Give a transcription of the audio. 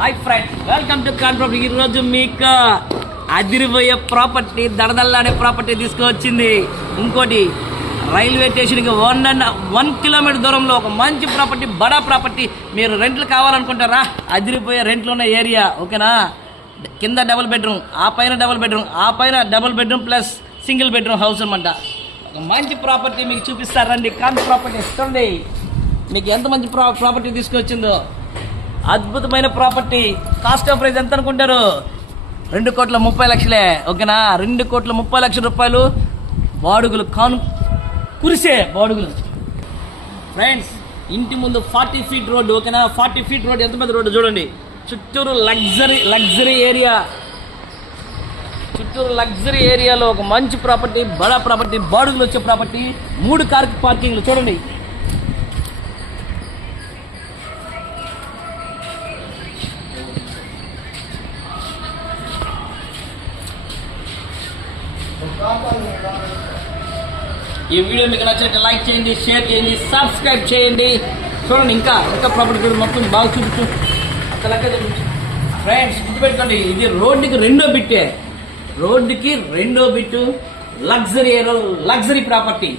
Hi friends, welcome to కాన్ property. ఈరోజు మీకు అదిరిపోయే ప్రాపర్టీ, దడదల్లాడే ప్రాపర్టీ తీసుకువచ్చింది. ఇంకోటి రైల్వే స్టేషన్కి 1 కిలోమీటర్ దూరంలో ఒక మంచి ప్రాపర్టీ, బడా ప్రాపర్టీ. మీరు రెంట్లు కావాలనుకుంటారా? అదిరిపోయే రెంట్లు ఉన్న ఏరియా, ఓకేనా? కింద డబుల్ బెడ్రూమ్, ఆ పైన డబుల్ బెడ్రూమ్, ఆ పైన double bedroom plus single bedroom house అనమాట. ఒక మంచి ప్రాపర్టీ మీకు చూపిస్తారండి. కాన్ ప్రాపర్టీ ఇస్తుంది. మీకు ఎంత మంచి ప్రాపర్టీ తీసుకొచ్చిందో, అద్భుతమైన ప్రాపర్టీ. కాస్ట్ ఆఫ్ ప్రైస్ ఎంత అనుకుంటారు? 2,30,00,000, ఓకేనా? 2,30,00,000 రూపాయలు. బాడుగులు కురిసే బాడుగులు. ఫ్రెండ్స్, ఇంటి ముందు 40 ఫీట్ రోడ్డు, ఓకేనా? 40 ఫీట్ రోడ్డు, ఎంత పెద్ద రోడ్డు చూడండి. చుట్టూరు లగ్జరీ ఏరియా. చుట్టూరు లగ్జరీ ఏరియాలో ఒక మంచి ప్రాపర్టీ, బడా ప్రాపర్టీ, బాడుగులు వచ్చే ప్రాపర్టీ. 3 కార్ పార్కింగ్లు చూడండి. ఈ వీడియో మీకు నచ్చినట్టు లైక్ చేయండి, షేర్ చేయండి, సబ్స్క్రైబ్ చేయండి. చూడండి, ఇంకా ప్రాపర్టీ చూడండి, మొత్తం బాగా చూపించు. అక్కడ చూపించు. ఫ్రెండ్స్, గుర్తుపెట్టుకోండి, ఇది రోడ్డుకి రెండో బిట్టే. రోడ్డుకి రెండో బిట్టు. Luxury property.